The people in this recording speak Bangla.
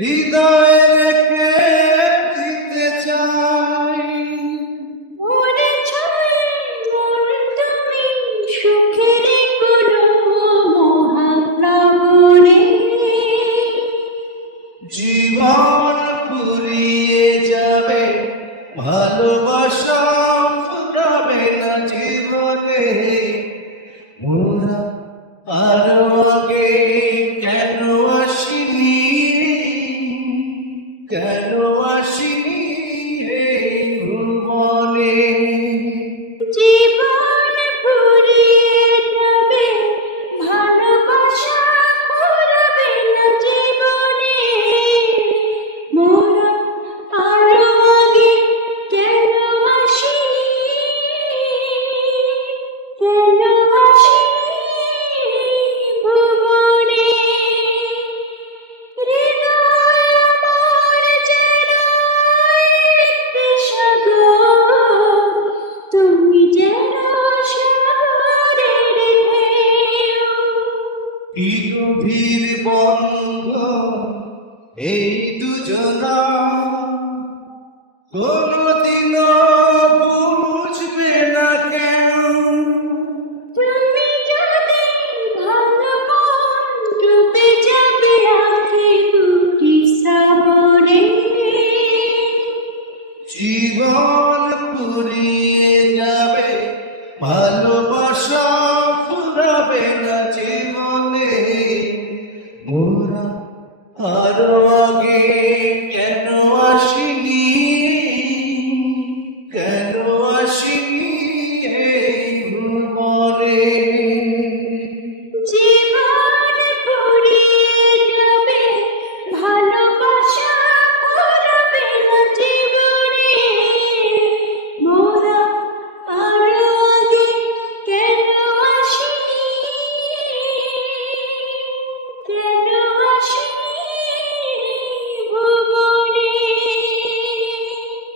হৃদয়ে রেখে দিতে চাই। মনে ছয় মন তুমি সুখের কোনো মহাপ্লাবনে, জীবন ফুরিয়ে যাবে, ভালোবাসা ফুরাবে না জীবনে। মোরা আরো আগে কেন আসিনি, কেন আসিনি এই ভুবনে। জীবন ফুরিয়ে যাবে, ভালোবাসা ফুরাবে না জীবনে। মোরা আরো আগে কেন আসিনি, কেন আসিনি ভুবনে। হৃদয় আমার যেন একটি সাগর, তুমি যেন সাগরের ঢেউ। কি গভীর বন্ধন এই দুজনা, কোনদিনও বুঝবে না কেউ। তুমি যদি ভালো মন ডুবে যাবে আখি দুটি শ্রাবণে। জীবন ফুরিয়ে যাবে, ভালোবাসা ফুরাবে না জীবনে। মোরা আরো আগে